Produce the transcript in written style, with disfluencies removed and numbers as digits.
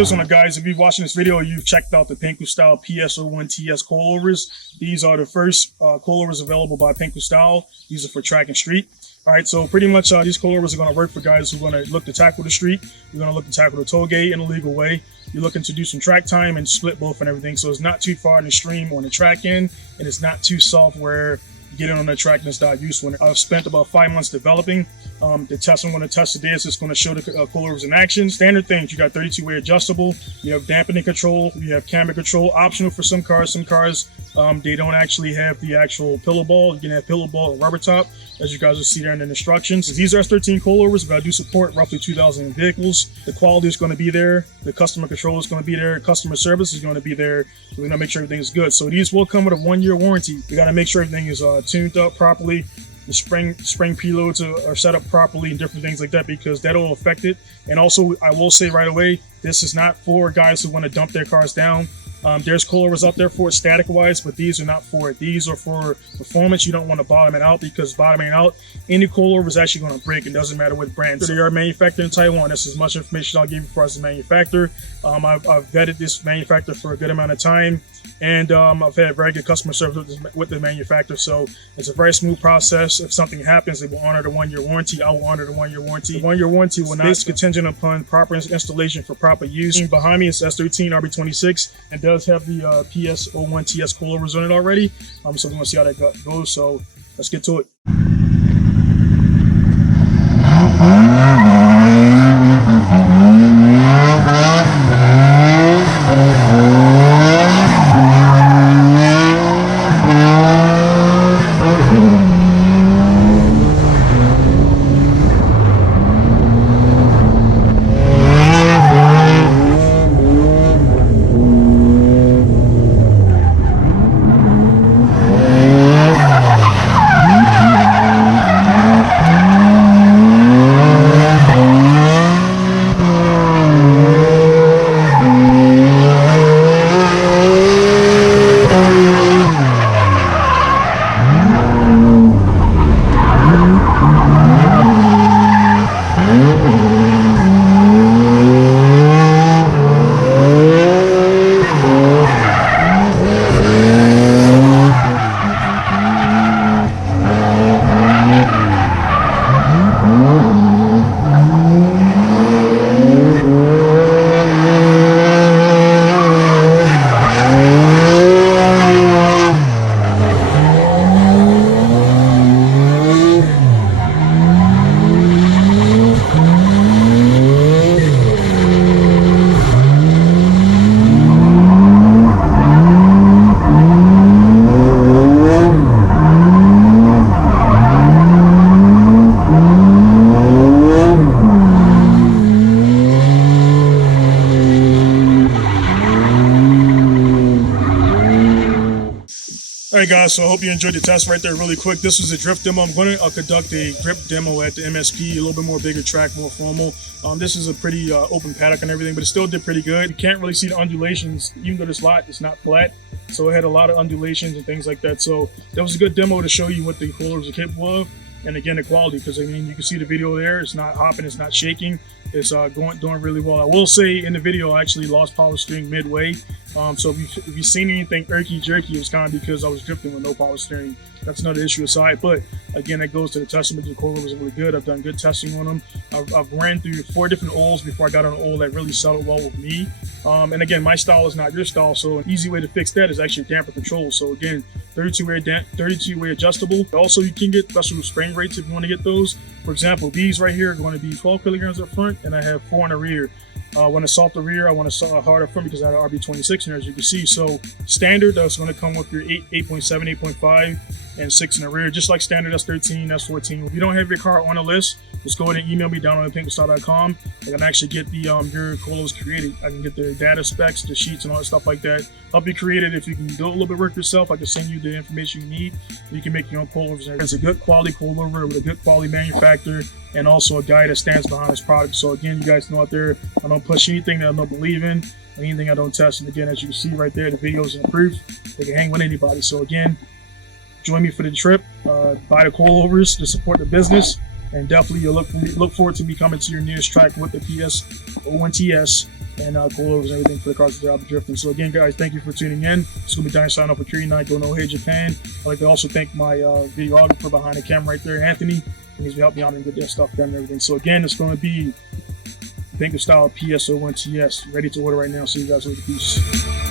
this one, guys. If you're watching this video, you've checked out the Pinku Style PS-01TS Coilovers. These are the first coilovers available by Pinku Style. These are for track and street. All right, so pretty much these coilovers are going to work for guys who are going to look to tackle the street. You're going to look to tackle the toll gate in a legal way. You're looking to do some track time and split both and everything. So it's not too far in the stream on the track end, and it's not too soft where you get in on the track and it's not useful. I've spent about 5 months developing. The test I'm going to test today is just going to show the coilovers in action. Standard things, you got 32-way adjustable, you have dampening control, you have camber control, optional for some cars. Some cars, they don't actually have the actual pillow ball. You can have pillow ball or rubber top, as you guys will see there in the instructions. These are S13 coilovers, but I do support roughly 2,000 vehicles. The quality is going to be there. The customer control is going to be there. Customer service is going to be there. We're going to make sure everything is good. So these will come with a 1-year warranty. We got to make sure everything is tuned up properly. The spring preloads are set up properly and different things like that, because that'll affect it. And also, I will say right away, this is not for guys who want to dump their cars down. There's coilovers out there for it static wise, but these are not for it. These are for performance. You don't want to bottom it out, because bottoming out, any coilover is actually going to break. It doesn't matter what brand. So they are manufactured in Taiwan. That's as much information I'll give you as far as the manufacturer. I've vetted this manufacturer for a good amount of time, and I've had very good customer service with the manufacturer. So it's a very smooth process. If something happens, they will honor the 1-year warranty. I will honor the 1-year warranty. The 1-year warranty will not be contingent upon proper installation for proper use. Behind me is S13 RB26 and does have the PS-01TS coilovers on it already. So we're going to see how that goes. So let's get to it. Alright guys, so I hope you enjoyed the test right there really quick. This was a drift demo. I'm going to conduct a grip demo at the MSP, a little bit more bigger track, more formal. This is a pretty open paddock and everything, but it still did pretty good. You can't really see the undulations, even though this lot is not flat. So it had a lot of undulations and things like that. So that was a good demo to show you what the coilovers are capable of. And again, the quality, because I mean, you can see the video there. It's not hopping, it's not shaking. It's doing really well. I will say in the video, I actually lost power steering midway. So if you've seen anything irky jerky, it was kind of because I was drifting with no power steering. That's another issue aside. But again, that goes to the testament. The coilovers are really good. I've done good testing on them. I've ran through 4 different oils before I got on an oil that really settled well with me. And again, my style is not your style, so an easy way to fix that is actually damper control. So again, 32-way adjustable. Also, you can get special spring rates if you want to get those. For example, these right here are going to be 12 kilograms up front, and I have 4 in the rear. I want to soft the rear, I want to hard up front because I had an RB26 in there, as you can see. So standard, that's going to come with your 8.7, 8.5, and 6 in the rear, just like standard S13, S14. If you don't have your car on a list, just go ahead and email me down on pinkustyle.com. I can actually get the your coilovers created. I can get the data specs, the sheets, and all that stuff like that. Help you create it. If you can do a little bit of work yourself, I can send you the information you need. You can make your own coilovers. It's a good quality coilover with a good quality manufacturer, and also a guy that stands behind his product. So again, you guys know out there, I don't push anything that I don't believe in, anything I don't test. And again, as you can see right there, the videos and proof, they can hang with anybody. So again, join me for the trip. Buy the coilovers to support the business, and definitely you'll look forward to me coming to your nearest track with the PS-01TS and coilovers and everything for the cars that I'll be drifting. So again, guys, thank you for tuning in. It's gonna be Giant signing off with Kiri Night, Don't Know Hey Japan. I'd like to also thank my videographer behind the camera right there, Anthony, and he's helped me out and get that stuff done and everything. So again, it's gonna be Pinku Style PS-01TS, ready to order right now. See you guys later. Peace.